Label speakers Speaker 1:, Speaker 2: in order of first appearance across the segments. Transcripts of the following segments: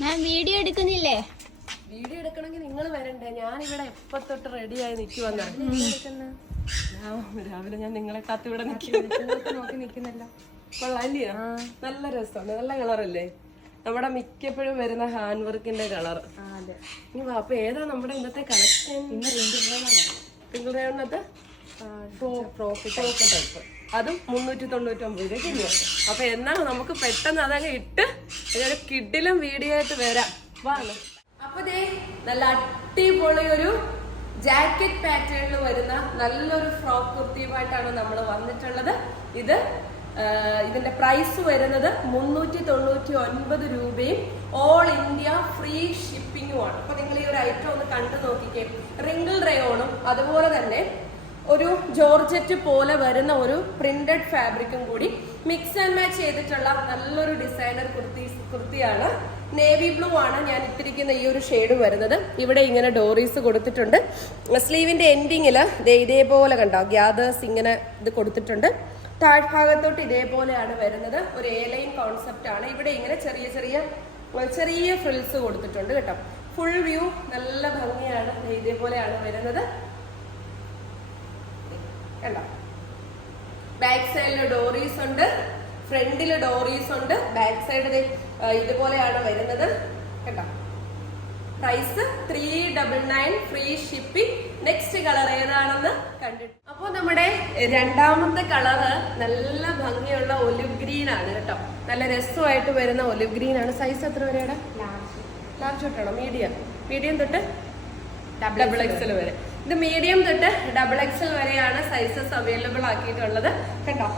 Speaker 1: മാം video എടുക്കുന്നില്ലേ?
Speaker 2: Video എടുക്കണമെങ്കിൽ നിങ്ങൾ വരണ്ടേ? ഞാൻ ഇവിടെ എപ്പോ തൊട്ട് റെഡിയായി നിൽക്കുവന്ന രാവിലെ ഞാൻ നിങ്ങളെ കാത്ത് ഇവിടെ നോക്കി നിൽക്കുന്നല്ലോ. കൊള്ളാല്ലേ നല്ല രസമാണ്. നല്ല കളറല്ലേ നമ്മുടെ മിക്കപ്പോഴും വരുന്ന ഹാൻഡ് വർക്കിന്റെ കളർ. ഇനി അപ്പൊ ഏതാ നമ്മുടെ ഇന്നത്തെ കളക്ഷൻ സിംഗിൾ റേണിനകത്ത് ടൈപ്പ് അതും മുന്നൂറ്റി തൊണ്ണൂറ്റി ഒമ്പത് രൂപ കിലോ അപ്പൊ എന്നാ നമുക്ക് പെട്ടെന്ന് അതങ്ങ് ഇട്ട് ഒരു കിഡിലും വീഡിയോ ആയിട്ട് വരാം. വാ എന്നാ. അപ്പൊ ദേ നല്ല അടിപൊളി ഒരു ജാക്കറ്റ് പാറ്റേണിൽ വരുന്ന നല്ലൊരു ഫ്രോക്ക് കുർത്തിയുമായിട്ടാണ് നമ്മൾ വന്നിട്ടുള്ളത്. ഇത് ഇതിന്റെ പ്രൈസ് വരുന്നത് മുന്നൂറ്റി തൊണ്ണൂറ്റി ഒൻപത് രൂപയും ഓൾ ഇന്ത്യ ഫ്രീ ഷിപ്പിംഗുമാണ് അപ്പൊ നിങ്ങൾ ഈ ഒരു ഐറ്റം ഒന്ന് കണ്ടു നോക്കിക്കേ. റിങ്കിൾ റയോണും അതുപോലെ തന്നെ ഒരു ജോർജറ്റ് പോലെ വരുന്ന ഒരു പ്രിന്റഡ് ഫാബ്രിക്കും കൂടി മിക്സ് ആൻഡ് മാച്ച് ചെയ്തിട്ടുള്ള നല്ലൊരു ഡിസൈനർ കുർത്തി കുർത്തിയാണ്. നേവി ബ്ലൂ ആണ് ഞാൻ ഇട്ടിരിക്കുന്ന ഈ ഒരു ഷെയ്ഡ് വരുന്നത്. ഇവിടെ ഇങ്ങനെ ഡോറീസ് കൊടുത്തിട്ടുണ്ട്. സ്ലീവിന്റെ എൻഡിങ്ങിൽ ഇതേപോലെ കണ്ടോ? ഗ്യാദേഴ്സ് ഇങ്ങനെ ഇത് കൊടുത്തിട്ടുണ്ട്. താഴ്ഭാഗത്തോട്ട് ഇതേപോലെയാണ് വരുന്നത്. ഒരു എ ലൈൻ കോൺസെപ്റ്റ് ആണ്. ഇവിടെ ഇങ്ങനെ ചെറിയ ചെറിയ ചെറിയ ഫ്രിൽസ് കൊടുത്തിട്ടുണ്ട് കേട്ടോ. ഫുൾ വ്യൂ നല്ല ഭംഗിയാണ്. ഇതേപോലെയാണ് വരുന്നത്. കണ്ടോ? ബാക്ക് സൈഡിൽ ഡോറീസ് ഉണ്ട്. ഫ്രണ്ടിൽ ഡോറീസ് ഉണ്ട്. ബാക്ക് സൈഡിൽ ഇതുപോലെയാണ് വരുന്നത്. കേട്ടോ? Price three double nine free shipping next colour ഏതാണെന്ന് കണ്ടിട്ട്. അപ്പോൾ നമ്മുടെ രണ്ടാമത്തെ കളറ് നല്ല ഭംഗിയുള്ള ഒലിവ് ഗ്രീൻ ആണ് കേട്ടോ. നല്ല രസമായിട്ട് വരുന്ന ഒലിവ് ഗ്രീൻ ആണ്. സൈസ് എത്ര വരെയാണ് ലാർജ് തൊട്ടാണോ? മീഡിയം മീഡിയം തൊട്ട് ഡബിൾ എക്സൽ വരെ. ഇത് മീഡിയം തൊട്ട് ഡബിൾ എക്സൽ വരെയാണ് സൈസസ് അവൈലബിൾ ആക്കിയിട്ടുള്ളത്. കേട്ടോ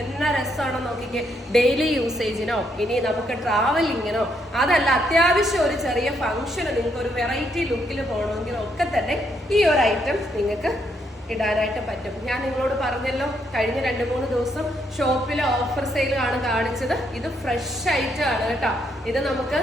Speaker 2: എന്നാ രസമാണോ നോക്കിക്കേ. ഡെയിലി യൂസേജിനോ ഇനി നമുക്ക് ട്രാവലിങ്ങിനോ അതല്ല അത്യാവശ്യം ഒരു ചെറിയ ഫംഗ്ഷന് നിങ്ങൾക്ക് ഒരു വെറൈറ്റി ലുക്കിൽ പോകണമെങ്കിലോ ഒക്കെ തന്നെ ഈ ഒരു ഐറ്റം നിങ്ങൾക്ക് ഇടാനായിട്ട് പറ്റും. ഞാൻ നിങ്ങളോട് പറഞ്ഞല്ലോ കഴിഞ്ഞ രണ്ട് മൂന്ന് ദിവസം ഷോപ്പിലെ ഓഫർ സെയിലാണ് കാണിച്ചത്. ഇത് ഫ്രഷ് ആണ് കേട്ടോ. ഇത് നമുക്ക്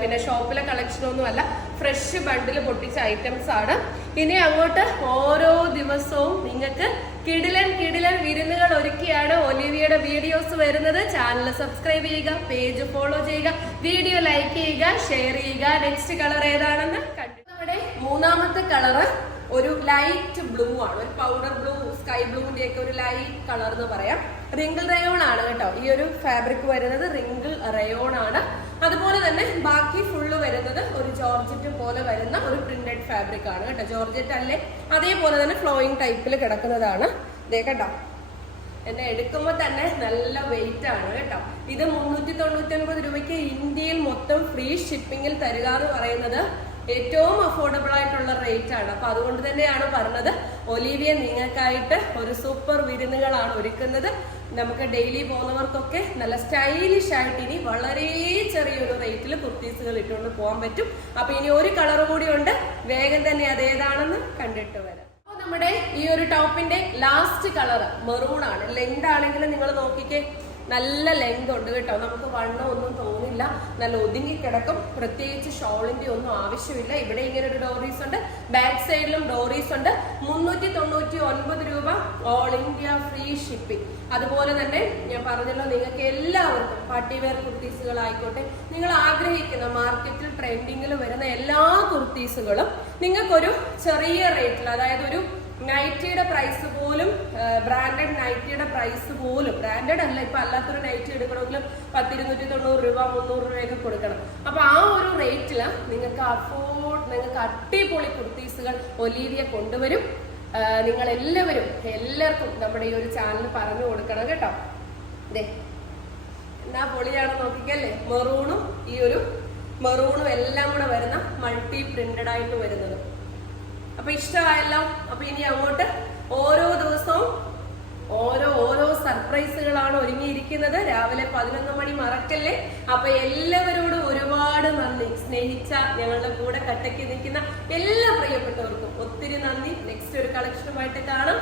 Speaker 2: പിന്നെ ഷോപ്പിലെ കളക്ഷനൊന്നും അല്ല ഫ്രഷ് ബണ്ടിൽ പൊട്ടിച്ച ഐറ്റംസ് ആണ്. ഇനി അങ്ങോട്ട് ഓരോ ദിവസവും നിങ്ങൾക്ക് കിടിലൻ കിടിലൻ വിരുന്നുകൾ ഒരുക്കിയാണ് ഒലിവിയുടെ വീഡിയോസ് വരുന്നത്. ചാനൽ സബ്സ്ക്രൈബ് ചെയ്യുക പേജ് ഫോളോ ചെയ്യുക വീഡിയോ ലൈക്ക് ചെയ്യുക ഷെയർ ചെയ്യുക. നെക്സ്റ്റ് കളർ ഏതാണെന്ന് കണ്ടു. നമ്മുടെ മൂന്നാമത്തെ കളറ് ഒരു ലൈറ്റ് ബ്ലൂ ആണ്. ഒരു പൗഡർ ബ്ലൂ സ്കൈ ബ്ലൂവിന്റെ ഒക്കെ ഒരു ലൈറ്റ് കളർ എന്ന് പറയാം. റിങ്കിൾ റയോൺ ആണ് കേട്ടോ. ഈ ഒരു ഫാബ്രിക് വരുന്നത് റിങ്കിൾ റയോൺ ആണ്. അതുപോലെ തന്നെ ബാക്കി ഫുള്ള് വരുന്നത് ഒരു ജോർജറ്റ് പോലെ വരുന്ന ഒരു പ്രിന്റഡ് ഫാബ്രിക് ആണ് കേട്ടോ. ജോർജറ്റ് അല്ലേ? അതേപോലെ തന്നെ ഫ്ലോയിങ് ടൈപ്പിൽ കിടക്കുന്നതാണ്. ഇതേ കേട്ടോ എന്നെ എടുക്കുമ്പോൾ തന്നെ നല്ല വെയിറ്റ് ആണ് കേട്ടോ. ഇത് മുന്നൂറ്റി തൊണ്ണൂറ്റി ഒൻപത് രൂപയ്ക്ക് ഇന്ത്യയിൽ മൊത്തം ഫ്രീ ഷിപ്പിംഗിൽ തരിക എന്ന് പറയുന്നത് ഏറ്റവും അഫോർഡബിൾ ആയിട്ടുള്ള റേറ്റ് ആണ്. അപ്പൊ അതുകൊണ്ട് തന്നെയാണ് പറഞ്ഞത്. ഒലീവിയ നിങ്ങൾക്കായിട്ട് ഒരു സൂപ്പർ വിരുന്നുകളാണ് ഒരുക്കുന്നത്. നമുക്ക് ഡെയിലി പോകുന്നവർക്കൊക്കെ നല്ല സ്റ്റൈലിഷ് ആയിട്ട് ഇനി വളരെ ചെറിയൊരു റേറ്റിൽ കുർത്തീസുകൾ ഇട്ടുകൊണ്ട് പോകാൻ പറ്റും. അപ്പൊ ഇനി ഒരു കളർ കൂടി ഉണ്ട്. വേഗം തന്നെ അതേതാണെന്ന് കണ്ടിട്ട് വരാം. നമ്മുടെ ഈ ഒരു ടോപ്പിന്റെ ലാസ്റ്റ് കളർ മെറൂൺ ആണ്. ലെങ്ത് ആണെങ്കിലും നിങ്ങൾ നോക്കിക്കേ. നല്ല ലെങ്ത് ഉണ്ട് കേട്ടോ. നമുക്ക് വണ്ണം ഒന്നും തോന്നില്ല. നല്ല ഒതുങ്ങി കിടക്കും. പ്രത്യേകിച്ച് ഷോളിന്റെ ഒന്നും ആവശ്യമില്ല. ഇവിടെ ഇങ്ങനെ ഒരു ഡോറീസ് ഉണ്ട്. ബാക്ക് സൈഡിലും ഡോറീസ് ഉണ്ട്. മുന്നൂറ്റി തൊണ്ണൂറ്റി ഒൻപത് രൂപ ഓൾ ഇന്ത്യ ഫ്രീ ഷിപ്പിംഗ് അതുപോലെ തന്നെ ഞാൻ പറഞ്ഞല്ലോ നിങ്ങൾക്ക് എല്ലാവർക്കും പട്ടിവെയർ കുർത്തീസുകളായിക്കോട്ടെ നിങ്ങൾ ആഗ്രഹിക്കുന്ന മാർക്കറ്റിൽ ട്രെൻഡിങ്ങിൽ വരുന്ന എല്ലാ കുർത്തീസുകളും നിങ്ങൾക്കൊരു ചെറിയ റേറ്റിൽ അതായത് ഒരു നൈറ്റിയുടെ പ്രൈസ് പോലും ബ്രാൻഡഡ് നൈറ്റിയുടെ പ്രൈസ് പോലും ബ്രാൻഡഡ് അല്ല ഇപ്പൊ അല്ലാത്തൊരു നൈറ്റി എടുക്കണമെങ്കിലും പത്തിരുന്നൂറ്റി തൊണ്ണൂറ് രൂപ മുന്നൂറ് രൂപയൊക്കെ കൊടുക്കണം. അപ്പൊ ആ ഒരു റേറ്റിൽ നിങ്ങൾക്ക് അഫോർഡ് നിങ്ങൾക്ക് അടിപൊളി കുർത്തീസുകൾ ഒലീവിയ കൊണ്ടുവരും. നിങ്ങൾ എല്ലാവരും എല്ലാവർക്കും നമ്മുടെ ഈ ഒരു ചാനൽ പറഞ്ഞു കൊടുക്കണം കേട്ടോ. എന്നാ പൊളിയാണ് നോക്കിക്കല്ലേ? മെറൂണും ഈ ഒരു മെറൂണും എല്ലാം കൂടെ വരുന്ന മൾട്ടി പ്രിന്റഡ് ആയിട്ട് വരുന്നത്. അപ്പൊ ഇഷ്ടമായല്ലോ. അപ്പൊ ഇനി അങ്ങോട്ട് ഓരോ ദിവസവും ഓരോ ഓരോ സർപ്രൈസുകളാണ് ഒരുങ്ങിയിരിക്കുന്നത്. രാവിലെ പതിനൊന്ന് മണി മറക്കല്ലേ? അപ്പൊ എല്ലാവരോടും ഒരുപാട് നന്ദി. സ്നേഹിച്ച ഞങ്ങളുടെ കൂടെ കട്ടയ്ക്ക് നിൽക്കുന്ന എല്ലാ പ്രിയപ്പെട്ടവർക്കും ഒത്തിരി നന്ദി. നെക്സ്റ്റ് ഒരു കളക്ഷനുമായിട്ട് കാണാം.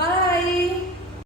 Speaker 2: ബൈ